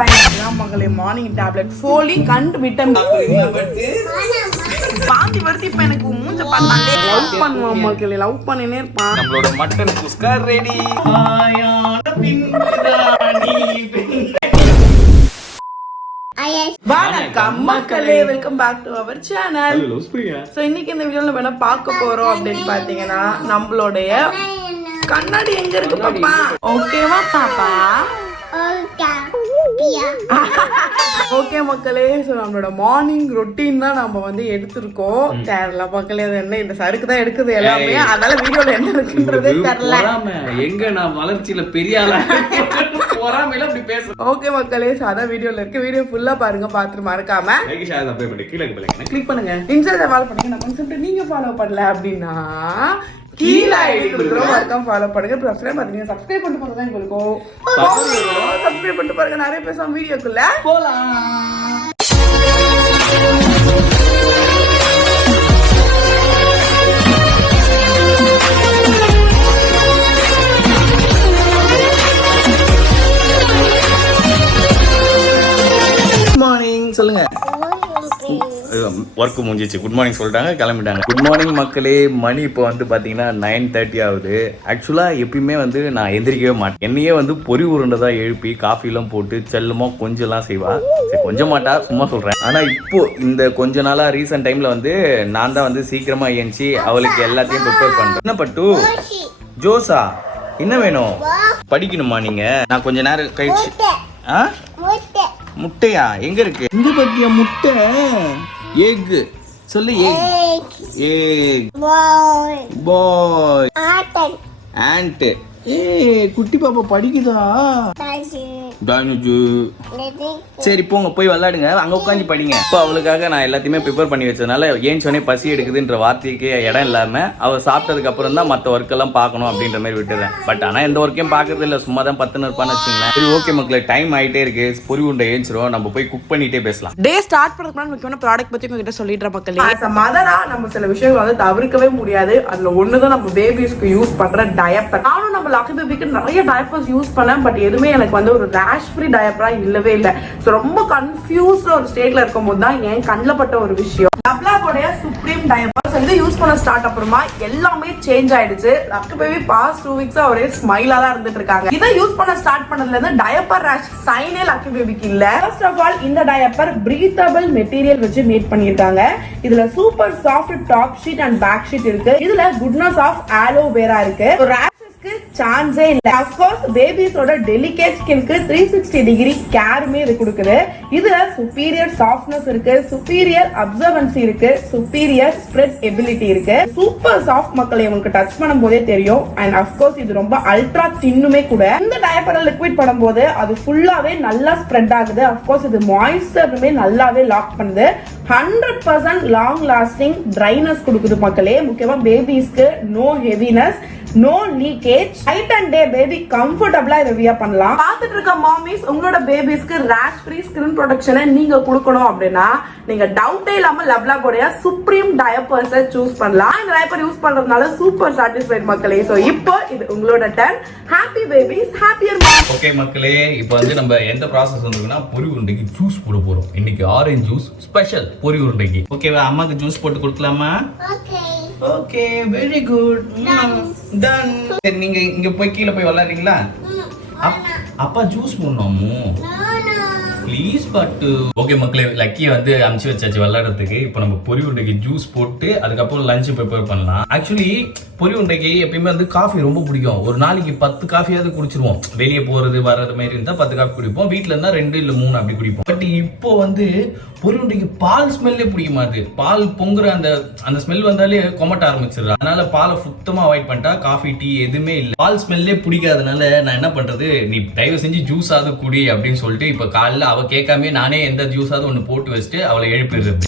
Diet தான் மக்களே. Morning tablet folic and vitamin பாந்தி வருது. இப்ப எனக்கு மூஞ்ச பார்த்தாலே லவ் பண்ணுவான் மக்களே. லவ் பண்ணினே இருப்பான். நம்மளோட மட்டன் குஸ்கா ரெடி. வணக்கம் மக்களே, welcome back to our channel. So இன்னைக்கு இந்த வீடியோல நம்ம என்ன பார்க்க போறோம் அப்படின்னு பாத்தீங்கன்னா, நம்மளுடைய கண்ணாடி எங்க இருக்கு பாப்பா? ஓகேவா பாப்பா? ஓகே மக்களே, ஸோ நம்மளோட மார்னிங் ரொட்டீன் தான் நம்ம வந்து எடுத்திருக்கோம். தெரியல மக்களே, அது என்ன இந்த சருக்கு தான் எடுக்குது எல்லாமே, அதனால வீடியோல என்ன இருக்குன்றதே தெரியல. எங்க நான் வளர்ச்சியில பெரிய ஆளா போறாமல அப்படி பேசுறேன். ஓகே மக்களே, ஸோ அதான் வீடியோல இருக்கு. வீடியோ ஃபுல்லா பாருங்க, பார்த்துட்டு மறக்காம கிளிக் பண்ணுங்க. இன்ஸ்டால ஃபாலோ பண்ணுங்க. நம்ம கான்செப்ட் நீங்க ஃபாலோ பண்ணல அப்படின்னா கீழே ஐடி கொடுக்குறோம், மறக்காம ஃபாலோ பண்ணுங்க. சப்ஸ்கிரைப் பண்ணுங்க. சப்ஸ்கிரைப் பண்ணிட்டு போறதா எங்களுக்கு சப்ஸ்கிரைப் பண்ணிட்டு பாருங்க. நிறைய பேசாம வீடியோக்குள்ள போலாம். மார்னிங் சொல்லுங்க. ஒர்க்கு முடிஞ்சிச்சு. குட் மார்னிங் சொல்லிட்டாங்க, கிளம்பிட்டாங்க. குட் மார்னிங் மக்களே. மணி இப்போ வந்து பார்த்தீங்கன்னா 9:30 ஆகுது. ஆக்சுவலாக எப்பயுமே வந்து நான் எந்திரிக்கவே மாட்டேன். என்னையே வந்து பொறி உருண்டை தான் எழுப்பி காஃபிலாம் போட்டு செல்லமோ கொஞ்சம்லாம் செய்வா. சரி, கொஞ்சம் மாட்டா, சும்மா சொல்கிறேன். ஆனால் இப்போ இந்த கொஞ்ச நாளாக ரீசன்ட் டைமில் வந்து நான் தான் வந்து சீக்கிரமாக ஏஞ்சி அவளுக்கு எல்லாத்தையும் ப்ரிப்பேர் பண்ணுறேன். என்ன பட்டு ஜோஸா என்ன வேணும்? படிக்கணுமா நீங்கள்? நான் கொஞ்ச நேரம் கழிச்சு. ஆ, முட்டையா? எங்க இருக்கு? எங்க பத்தியா முட்டை? எக் சொல்லு. Egg egg bye and. குட்டி பாப்பா படிக்குதா? சரி போங்க, போய் விளையாடுங்க, அங்க உட்காந்து படிங்க. இப்போ அவளுக்காக நான் எல்லாத்தையுமே ப்ரிப்பேர் பண்ணி வச்சதுனால ஏன்ச்சோனே பசி எடுக்குதுன்ற வார்த்தைக்கு இடம் இல்லாம அவ சாப்பிட்டதுக்கு அப்புறம் தான் மற்ற ஒர்க் எல்லாம் பார்க்கணும் அப்படின்ற மாதிரி விட்டுறேன். பட் ஆனா எந்த ஒர்க்கையும் பாக்குறது இல்ல, சும்மா தான் 10 இருப்பான்னு வச்சுங்களேன். சரி ஓகே மக்களே, டைம் ஆயிட்டே இருக்கு. பொறி உண்டை ஏஞ்சிரும், நம்ம போய் குக் பண்ணிட்டே பேசலாம். டே ஸ்டார்ட் பண்றதுக்கு முக்கியமான ப்ராடக்ட் பத்தி உங்ககிட்ட சொல்லிடுற மக்களே. as a mother-ஆ நம்ம சில விஷயங்கள் வந்து தவிர்க்கவே முடியாது. அதுல ஒண்ணுதான் நம்ம பேபிஸ்க்கு யூஸ் பண்ற டயப்பர். நானும் நம்ம லக்கி பேபிக்கு நிறைய டயப்பர்ஸ் யூஸ் பண்ணேன். பட் எதுவுமே எனக்கு வந்து ஒரு ரேஷ் ஃப்ரீ டயப்பரா இல்லவே இல்லை. ஸோ ரொம்ப கன்ஃபியூஸ்ட் ஒரு ஸ்டேட்ல இருக்கும் போது தான் என் கண்ணில் பட்ட ஒரு விஷயம். லவ்லாவோடைய சுப்ரீம் டயப்பர்ஸ் வந்து யூஸ் பண்ண ஸ்டார்ட் அப்புறமா எல்லாமே சேஞ்ச் ஆயிடுச்சு. லக்கி பேபி பாஸ்ட் 2 வீக்ஸா ஒரே ஸ்மைலா தான் இருந்துட்டு இருக்காங்க. இதை யூஸ் பண்ண ஸ்டார்ட் பண்ணதுல இருந்து டயப்பர் ரேஷ் சைனே லக்கி பேபிக்கு இல்ல. ஃபர்ஸ்ட் ஆஃப் ஆல் இந்த டயப்பர் பிரீத்தபிள் மெட்டீரியல் வச்சு மேட் பண்ணிருக்காங்க. இதுல super soft top sheet and back sheet இருக்கு. இதுல குட்னஸ் ஆஃப் ஆலோவேரா இருக்கு. சான்ஸே இல்ல. அஃப்கோர்ஸ் பேபிஸோட டெலிகேட் ஸ்கின்க்கு 360 டிகிரி கேருமே இது கொடுக்குது. இதுல சுப்பீரியர் சாஃப்ட்னஸ் இருக்கு, சுப்பீரியர் அப்சர்வன்சி இருக்கு, சுப்பீரியர் ஸ்ப்ரெட் எபிலிட்டி இருக்கு. சூப்பர் சாஃப்ட் மக்களை உங்களுக்கு டச் பண்ணும் போதே தெரியும். அண்ட் அஃப்கோர்ஸ் இது ரொம்ப அல்ட்ரா தின்னுமே கூட. இந்த டயப்பரை லிக்விட் பண்ணும்போது அது ஃபுல்லாவே நல்லா ஸ்ப்ரெட் ஆகுது. அஃப்கோர்ஸ் இது மாய்ஸ்சருமே நல்லாவே லாக் பண்ணுது. 100% லாங் லாஸ்டிங் ட்ரைனஸ் கொடுக்குது மக்களே. முக்கியமா பேபிஸ்க்கு no heaviness, no leakage, night and day baby கம்ஃபர்டபிளா இதை வியர் பண்ணலாம். பார்த்துட்டு இருக்க மாமிஸ், உங்களோட பேபிஸ்க்கு ரேஷ் ஃப்ரீ ஸ்கின் ப்ரொடெக்ஷனை நீங்க கொடுக்கணும் அப்படின்னா நீங்க டவுட்டே இல்லாம லவ்லாவோட சுப்ரீம் டயப்பர்ஸை சூஸ் பண்ணலாம். இந்த டயப்பர் யூஸ் பண்றதுனால சூப்பர் சாட்டிஸ்ஃபைட் மக்களே. சோ இப்போ இது உங்களோட டர்ன். ஹாப்பி பேபிஸ், ஹாப்பியர் மாம். ஓகே மக்களே, இப்போ வந்து நம்ம எந்த ப்ராசஸ் வந்துருக்குன்னா பொரி உருண்டைக்கு ஜூஸ் போட போறோம். இன்னைக்கு ஆரஞ்சு ஜூஸ் ஸ்பெஷல் பொரி உருண்டைக்கு. ஓகேவா? அம்மாக்கு ஜூஸ் போட்டு கொடுக்கலாமா? Okay, very good, done. சரி, நீங்க இங்க போய் கீழே போய் விளையாடுறீங்களா? அப்பா ஜூஸ் போடணுமோ? ப்ளீஸ் பட்டு. ஓகே மக்களே, லக்கியை வந்து அனுப்பிச்சு வச்சாச்சு விளையாடுறதுக்கு. இப்போ நம்ம பொரி உருண்டைக்கு ஜூஸ் போட்டு அதுக்கப்புறம் லஞ்ச் ப்ரிப்பேர் பண்ணலாம். ஆக்சுவலி பொரி உருண்டைக்கு எப்பயுமே வந்து காஃபி ரொம்ப பிடிக்கும். ஒரு நாளைக்கு 10 காஃபியாவது குடிச்சிருவோம். வெளியே போறது வர்றது மாதிரி இருந்தா 10 காஃபி குடிப்போம். வீட்டுல இருந்தா 2 இல்ல 3 அப்படி குடிப்போம். பட் இப்போ வந்து பொரி உருண்டைக்கு பால் ஸ்மெல்லே பிடிக்க மாட்டுது. பால் பொங்குற அந்த ஸ்மெல் வந்தாலே கொமட்ட ஆரம்பிச்சிடுறா. அதனால பாலை சுத்தமா அவாய்ட் பண்ணிட்டா. காஃபி டீ எதுவுமே இல்லை. பால் ஸ்மெல்லே பிடிக்காதனால நான் என்ன பண்றது, நீ தயவு செஞ்சு ஜூஸ் ஆகுது குடி அப்படின்னு சொல்லிட்டு இப்ப காலைல அவ கேட்காம நானே எந்த ஜூஸாவது ஒன்று போட்டு வச்சுட்டு அவளை எழுப்பிடுறது.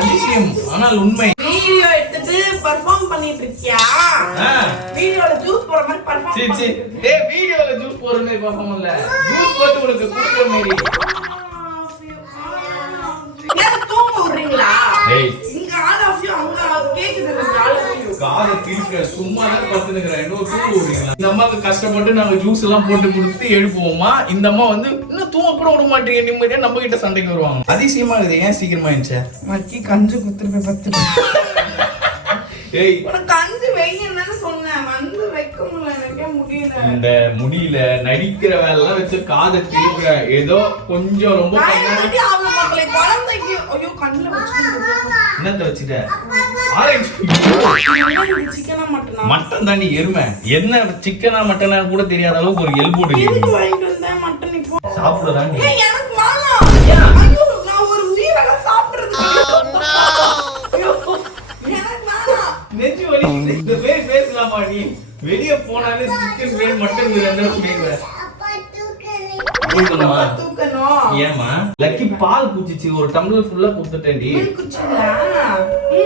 அதிசயம் ஆனால் உண்மை. வீடியோ எடுத்துட்டு பெர்ஃபார்ம் பண்ணிட்டு இருக்கியா? வீடியோல ஜூஸ் போற மாதிரி perform சீ சீ டேய் வீடியோல ஜூஸ் போற மாதிரி பாப்போம் இல்ல ஜூஸ் போட்டு உனக்கு குடிக்கிற மாதிரி ஏன் தூங்க விடுறீங்களா ஏய் இங்க ஆல் ஆஃப் யூ அங்க கேக்குது ஆல் ஆஃப் யூ காத திருக்க சும்மா தான் படுத்துக்கிறேன் இன்னும் தூங்க விடுறீங்களா இந்த அம்மாக்கு கஷ்டப்பட்டு நாங்க ஜூஸ் எல்லாம் போட்டு கொடுத்து எழுப்புவோமா இந்த அம்மா வந்து இன்னும் தூங்க கூட விட மாட்டீங்க நிம்மதியா நம்ம கிட்ட சண்டைக்கு வருவாங்க அதிசயமா இருக்குது ஏன் சீக்கிரமா இருந்துச்சு மக்கி கஞ்சு குத்துட்டு போய் பத்து ஏய் உனக்கு கஞ்சு வெயின்னு சொன்னேன் வந்து வைக்க முடியல எனக்கே முடியல இந்த முடியல நடிக்கிற வேலை எல்லாம் வச்சு காதை திருக்க ஏதோ கொஞ்சம் ரொம்ப அவங்க மக்களை குழந்தைக்கு ஐயோ கண்ணுல வச்சுட்டு என்னத்த வச்சுட்ட ஆரஞ்சு சிக்கனா மட்டனா மட்டன் தாண்டி எருமை என்ன சிக்கனா மட்டனா கூட தெரியாத அளவுக்கு ஒரு எல்போடு எதுக்கு வாங்கிட்டு வந்தேன் மட்டன் இப்போ சாப்பிடலாம் ஏய் எனக்கு வேணாம் ஐயோ நான் ஒரு உயிரை சாப்பிடுறது ஐயோ எனக்கு வேணாம் நெஞ்சு வலிக்குது இந்த பேர் பேசலாமா நீ வெளிய போனாலே சிக்கன் வேணும் மட்டன் வேணும் தூக்கணும் ஏமா லக்கி பால் குடிச்சிச்சு ஒரு டம்ளர் ஃபுல்லா குடுத்துட்டேன்டி குடிச்சீங்களா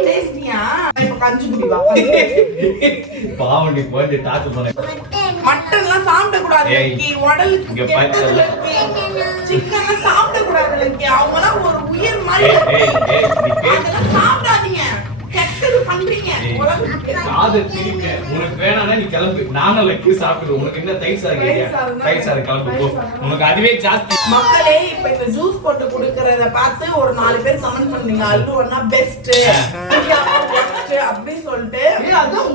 டேஸ்டியா இப்ப கஞ்சி குடி வா பாவண்டி போய் டாக்கு போனேன் மட்டன்லாம் சாப்பிட கூடாது லக்கி உடலுக்கு இங்க பாத்தல சிக்கன்லாம் சாப்பிட கூடாது லக்கி அவங்கலாம் ஒரு உயிர் மாதிரி அதெல்லாம் சாப்பிடாதீங்க கெட்டது பண்றீங்க காது திருப்பி உனக்கு வேணாம்னா நீ கிளம்பு நானும் லக்கி சாப்பிடுவோம் உனக்கு என்ன தயிர் சாதம் கேட்க தயிர் சாதம் கிளம்பு போ உனக்கு அதுவே ஜாஸ்தி மக்களே இப்ப இந்த ஜூஸ் போட்டு குடுக்கறத பார்த்து ஒரு 4 பேர் கமெண்ட் பண்ணீங்க அல்லுவனா பெஸ்ட் அப்படின்னு சொல்லிட்டு அதான்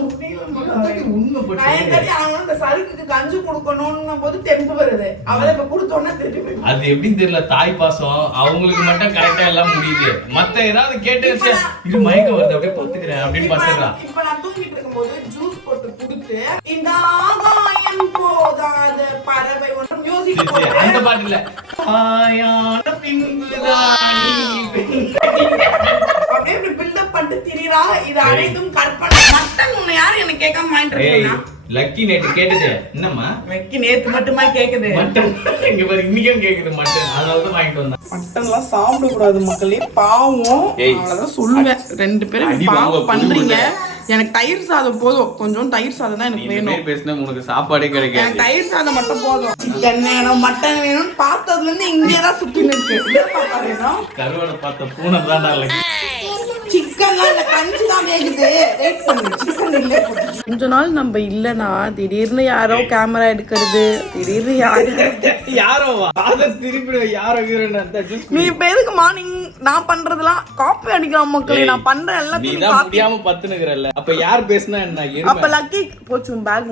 இந்த சருக்குக்கு கஞ்சி குடுக்கணும்னு போது தெம்பு வருது அவளை இப்ப குடுத்தோன்னா திருப்பி அது எப்படின்னு தெரியல தாய் பாசம் அவங்களுக்கு மட்டும் கரெக்டா எல்லாம் முடியுது மத்த ஏதாவது கேட்டு இது மயக்கம் வருது அப்படியே பாத்துக்கிறேன் அப்படின்னு பாத்துக்கலாம் இப்ப நான் தூங்கிட்டு இருக்கும்போது ஜூஸ் போட்டு குடுத்து இந்த ஆகாயம் போதாத பறவை ஒன்று மியூசிக் போட்டு அந்த பாட்டு இல்ல ஆயான பின்புதான் அப்படியே இப்படி பில்டப் பண்ணிட்டு திரிறா இது அனைத்தும் கற்பனை மட்டன் உன்னை யாரும் என்ன கேட்காம வாங்கிட்டு லக்கி நேத்து கேட்டது என்னம்மா லக்கி நேத்து மட்டுமா கேக்குது மட்டன் இங்க பாரு இன்னைக்கும் கேக்குது மட்டன் அதனாலதான் வாங்கிட்டு வந்தேன் மட்டன்லாம் சாப்பிட கூடாது மக்களே பாவம் அவ்வளவுதான் சொல்லுவேன் 2 பேரும் பாவம் பண்றீங்க எனக்கு தயிர் சாதம் போதும் கொஞ்சம் தயிர் சாதம் தான் எனக்கு வேணும் பேசினா உனக்கு சாப்பாடே கிடைக்காது எனக்கு தயிர் சாதம் மட்டும் போதும் சிக்கன் வேணும் மட்டன் வேணும்னு பார்த்ததுல இருந்து இங்கேதான் சுத்தின்னு இருக்கு கருவாடை பார்த்த பூனை தான் சிக்கன்லாம் இல்ல கஞ்சி தான் வேகுது வெயிட் பண்ணு சிக்கன் இல்ல கொஞ்ச நாள் நம்ம இல்லனா திடீர்னு யாரோ கேமரா எடுக்கிறது திடீர்னு யாரோவா அத திருப்பி யாரோ நீ இப்ப எதுக்கு மார்னிங் நான் பண்றதெல்லாம் காப்பி அடிக்கலாம் மக்களே நான் பண்ற எல்லாத்தையும் நீ முடியாம பத்துனுங்கறல்ல அப்ப யார் பேசினா என்ன அப்ப லக்கி போச்சு பேக்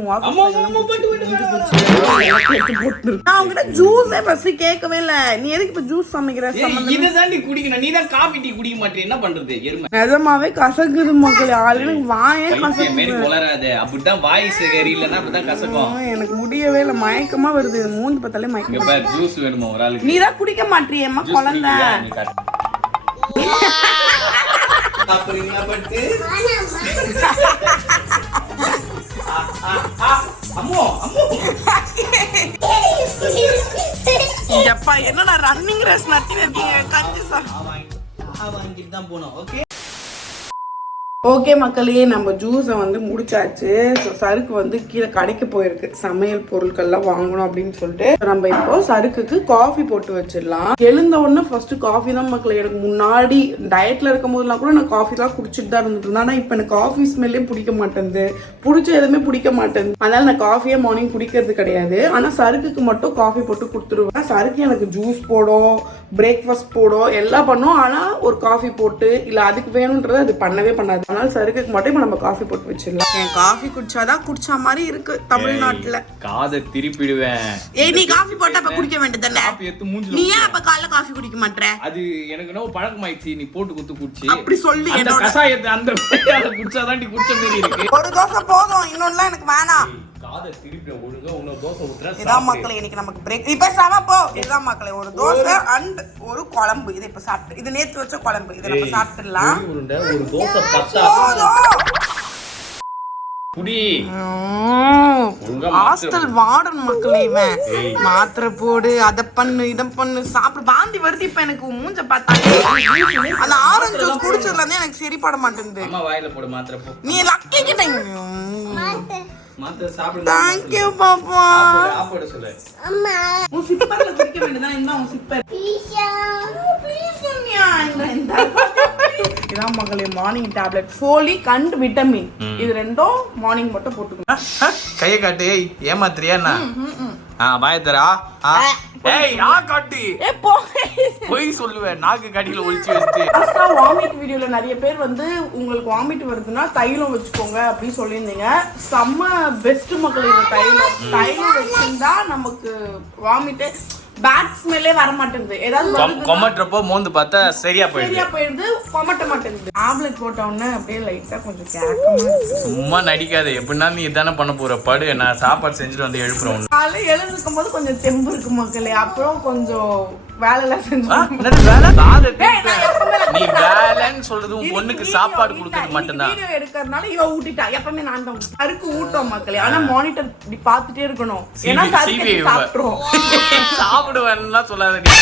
நான் உன்கிட்ட ஜூஸே ஃபர்ஸ்ட் கேட்கவே இல்ல நீ எதுக்கு இப்ப ஜூஸ் சமைக்கிற இத தாண்டி குடிக்கணும் நீ தான் காபி டீ குடிக்க மாட்டே என்ன பண்றது எருமை நிஜமாவே கசக்குது மக்களே ஆல்ரெடி வாயே கசக்குது வளராதே அப்படிதான் வாய் சரியில்லைன்னா அப்படிதான் கசக்கும் எனக்கு முடியவே இல்ல மயக்கமா வருது மூஞ்சி பார்த்தாலே மயக்கம் இங்க பாரு ஜூஸ் வேணுமா ஒரு ஆளுக்கு நீ தான் குடிக்க மாட்டியேம்மா குழந்தை சாப்பிடுறீங்களா பட்டு அம்மோ அம்மோ எப்பா என்னடா ரன்னிங் ரேஸ் நடத்திட்டு இருக்கீங்க கஞ்சி வாங்கிட்டு தான் போனோம் ஓகே ஓகே மக்களே நம்ம ஜூஸை வந்து முடிச்சாச்சு ஸோ சருக்கு வந்து கீழே கடைக்கு போயிருக்கு சமையல் பொருட்கள்லாம் வாங்கணும் அப்படின்னு சொல்லிட்டு நம்ம இப்போ சருக்குக்கு காஃபி போட்டு வச்சிடலாம் எழுந்த உடனே ஃபர்ஸ்ட் காஃபி தான் மக்களே எனக்கு முன்னாடி டயட்ல இருக்கும் போதெல்லாம் கூட நான் காஃபி தான் குடிச்சிட்டு தான் இருந்துட்டு இருந்தேன் ஆனால் இப்போ எனக்கு காஃபி ஸ்மெல்லே பிடிக்க மாட்டேங்குது பிடிச்ச எதுவுமே பிடிக்க மாட்டேங்குது அதனால நான் காஃபியே மார்னிங் குடிக்கிறது கிடையாது ஆனால் சருக்குக்கு மட்டும் காஃபி போட்டு கொடுத்துருவேன் சருக்கு எனக்கு ஜூஸ் போடும் பிரேக்ஃபாஸ்ட் போடும் எல்லாம் பண்ணும் ஆனால் ஒரு காஃபி போட்டு இல்லை அதுக்கு வேணும்ன்றதை அது பண்ணவே பண்ணாது அதனால சருக்குக்கு மட்டும் இப்ப நம்ம காஃபி போட்டு வச்சிடலாம் என் காஃபி குடிச்சாதான் குடிச்ச மாதிரி இருக்கு தமிழ்நாட்டுல காதை திருப்பிடுவேன் ஏய் நீ காஃபி போட்டா அப்ப குடிக்க வேண்டியதானே காபி எடுத்து மூஞ்சில நீ ஏன் அப்ப காலைல காஃபி குடிக்க மாட்டற அது எனக்கு என்ன பழக்கமாயிடுச்சு நீ போட்டு குத்து குடிச்சி அப்படி சொல்லி அந்த கசாயத்தை அந்த குடிச்சாதான் நீ குடிச்ச மாதிரி இருக்கு ஒரு தோசை போதும் இன்னொன்னுலாம் எனக்கு வேணாம் காதை திருப்பி ஒழுங்கா இன்னொரு தோசை ஊத்துறேன் இதான் மக்களே இன்னைக்கு நமக்கு பிரேக் இப்ப சாமா போ இதான் மக்களே ஒரு தோசை அண்ட் ஒரு குழம்பு இதை இப்ப சாப்பிட்டு இது நேத்து வச்ச குழம்பு இதை நம்ம சாப்பிட்டுடலாம் ஒரு தோசை பத்தா குடி ஹாஸ்டல் வார்டன் மக்களே இவன் மாத்திரை போடு அத பண்ணு இத பண்ணு சாப்பிடு வாந்தி வருது இப்ப எனக்கு மூஞ்ச பார்த்தாங்க அந்த ஆரஞ்சு ஜூஸ் குடிச்சதுல இருந்து எனக்கு சரிப்பட மாட்டேங்குது அம்மா வாயில போடு மாத்திரை போ நீ லக்கி கிட்ட மாத்த சாப்பிடு. Thank you பாப்பா. சாப்பிடு சொல்லு. அம்மா உன் சிப்பர்ல குடிக்க வேண்டியதான். இந்த உன் சிப்பர். பீஷா ப்ளீஸ் சோனியா. இந்த இதான் மகளே morning tablet folic and vitamin. இது ரெண்டும் மார்னிங் மட்டும் போட்டுக்கணும். கைய காட்டு. ஏய் ஏமாத்துறியா என்ன? பாய தரா. ஏய் யா காட்டு. ஏ போ. போய் சொல்லுவேன் நாக்கு கடியில ஒளிச்சு வச்சிட்டு. லாஸ்டா வாமிட் வீடியோல நிறைய பேர் வந்து உங்களுக்கு வாமிட் வருதுன்னா தைலம் வச்சுக்கோங்க அப்படி சொல்லியிருந்தீங்க. செம்ம பெஸ்ட் மக்கள் இந்த தைலம் வச்சிருந்தா நமக்கு வாமிட்டே பேட் ஸ்மெல்லே வர மாட்டேங்குது. ஏதாவது கொமட்டறப்போ மோந்து பார்த்தா சரியா போயிடுது கொமட்ட மாட்டேங்குது. டேப்லெட் போட்ட உடனே அப்படியே லைட்டா கொஞ்சம் கேக்கமா இருக்கு. சும்மா நடிக்காத. எப்படின்னா நீ இதானே பண்ண போற. படு நான் சாப்பாடு செஞ்சுட்டு வந்து எழுப்புறேன். காலை எழுந்திருக்கும் போது கொஞ்சம் தெம்பு இருக்கு மக்களே. அப்புறம் கொஞ்சம் வேலைலாம் செஞ்சு நீ வேலைன்னு சொல்றது உன் பொண்ணுக்கு சாப்பாடு கொடுக்கறது மட்டும்தான். வீடியோ எடுக்கிறதுனால இவ ஊட்டிட்டா. எப்பவுமே நான் தான் சருக்கு ஊட்டும் மக்களே. ஆனா மானிட்டர் இப்படி பார்த்துட்டே இருக்கணும். ஏன்னா சருக்கு சாப்பிட்டுரும். சாப்பிடுவேன்னா சொல்லாத நீ.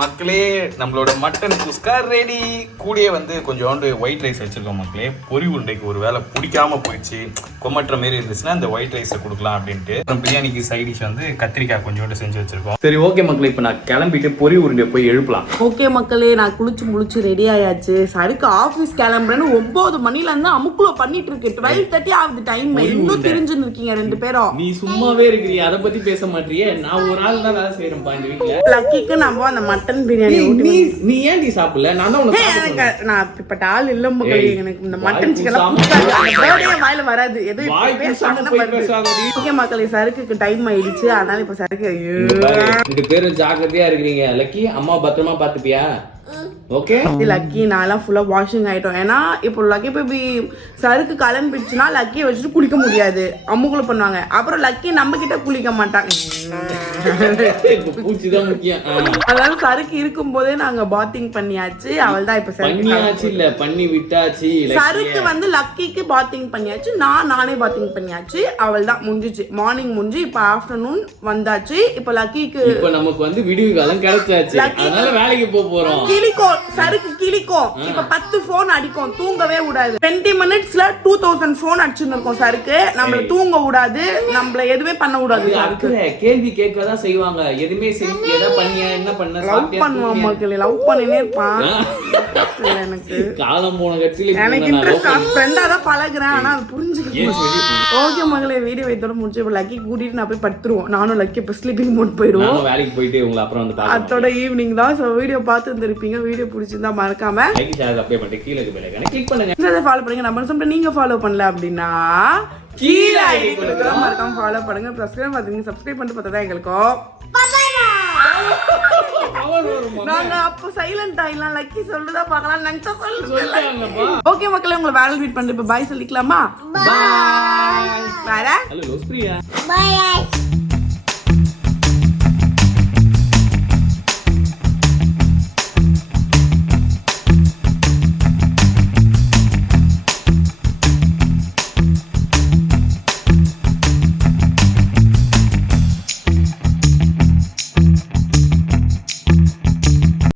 மக்களே நம்மளோட மட்டன் குஸ்கா ரெடி. கூடயே வந்து கொஞ்சோண்டு ஒயிட் ரைஸ் வச்சிருக்கோம் மக்களே. பொரி உருண்டைக்கு ஒரு வேலை பிடிக்காம போயிடுச்சு, கொமட்டுற மாதிரி இருந்துச்சுன்னா இந்த ஒயிட் ரைஸை கொடுக்கலாம் அப்படின்ட்டு. அப்புறம் பிரியாணிக்கு சைட் டிஷ் வந்து கத்திரிக்காய் கொஞ்சோண்டு செஞ்சு வச்சிருக்கோம். சரி ஓகே மக்களே, இப்போ நான் கிளம்பிட்டு பொரி உருண்டையை போய் எழுப்பலாம். ஓகே மக்களே, நான் குளிச்சு முடிச்சு ரெடி ஆயாச்சு. சருக்கு ஆஃபீஸ் கிளம்புறேன்னு 9 மணில இருந்து அமுக்குல பண்ணிட்டு இருக்கு. 12:30 ஆகுது டைம். இன்னும் தெரிஞ்சுன்னு இருக்கீங்க ரெண்டு பேரும். நீ சும்மாவே இருக்கிறீ, அதை பத்தி பேச மாட்டியே. நான் ஒரு ஆள் தான் வேலை செய்யறேன் இந்த வீட்டுல. லக்கிக்கு நம்ம அந்த மட்டன் பிரியாணி நீ ஏன் நீ சாப்பிடல? நான் நான் இப்ப ஆள் இல்ல மக்களே. எனக்கு இந்த மட்டன் சிக்கன் வாயில வராது. எது ஓகே மக்களே, சருக்குக்கு டைம் ஆயிடுச்சு. அதனால இப்ப சருக்கு ரெண்டு பேரும் ஜாக்கிரதையா இருக்கிறீங்க. லக்கி அம்மா பத்திரமா பாத்துப்பியா? ஓகே லக்கி நான்லாம் ஃபுல்லா வாஷிங் ஆயிட்டோம். ஏன்னா இப்போ லக்கி பேபி சருக்கு கிளம்பிடுச்சுன்னா லக்கியை வச்சுட்டு குளிக்க முடியாது. அம்முக்குள்ள பண்ணுவாங்க. அப்புறம் லக்கி நம்ம கிட்ட குளிக்க மாட்டாங்க. பூச்சிதான் முக்கியம். அதனால சருக்கு இருக்கும் போதே நாங்க பாத்திங் பண்ணியாச்சு. அவள் தான் இப்ப பண்ணியாச்சு இல்ல பண்ணி விட்டாச்சு. சருக்கு வந்து லக்கிக்கு பாத்திங் பண்ணியாச்சு. நானே பாத்திங் பண்ணியாச்சு. அவள் தான் முடிஞ்சிச்சு. மார்னிங் முடிஞ்சு இப்ப ஆஃப்டர்நூன் வந்தாச்சு. இப்ப லக்கிக்கு இப்ப நமக்கு வந்து விடுவி காலம் கிடைச்சாச்சு. அதனால வேலைக்கு போறோம். கிளிக்கும் சருக்கு கிளிக்கும். இப்ப 10 போன் அடிக்கும். தூங்கவே விடாது. 20 மினிட்ஸ்ல 2000 போன் அடிச்சுருக்கோம் சருக்கு. நம்மள தூங்க விடாது, நம்மள எதுவுமே பண்ண விடாது. கேள்வி கேட்கதான் செய்வாங்க. எதுவுமே எதை பண்ணியா என்ன பண்ண லவ் பண்ணுவான் மக்களே. லவ் பண்ணினே இருப்பான். எனக்கு காலம் போன கட்சியில எனக்கு இன்ட்ரெஸ்ட். ஃப்ரெண்டா தான் பழகுறேன். ஆனா அது புரிஞ்சுக்க. ஓகே மகளே, வீடியோ வைத்தோட முடிச்சு இப்ப லக்கி கூட்டிட்டு நான் போய் படுத்துருவோம். நானும் லக்கி இப்ப ஸ்லீப்பிங் மோட் போயிடுவோம். வேலைக்கு போயிட்டு உங்களை அப்புறம் வந்து அதோட ஈவினிங் தான். சோ வீடியோ பார்த்து இருந்திருப்பீங்க. வீடியோ பிடிச்சிருந்தா மறக்காம லைக் ஷேர் அப்படியே பண்ணி கீழ இருக்க பெல் ஐகானை கிளிக் பண்ணுங்க. இதை ஃபாலோ பண்ணுங்க. நம்ம சொல்லிட்டு நீங்க ஃபாலோ பண்ணல அப்படின்னா கீழ ஐடி கொடுக்குறோம். மறக்காம ஃபாலோ பண்ணுங்க. சப்ஸ்கிரைப் பண்ணுங்க. சப்ஸ்கிரைப் பண்ணிட்டு பார்த்தா தான் எங்களுக்கும் நாங்க அப்ப சைலண்ட் ஆயிலாம். லக்கி சொல்றதா பார்க்கலாம். நெக்ஸ்ட் சொல்லுங்க. ஓகே மக்களே, உங்களை வேலை வீட் பண்ணிட்டு இப்ப பாய் சொல்லிக்கலாமா? பாய். வேற ஹலோ லோஸ் பிரியா. பை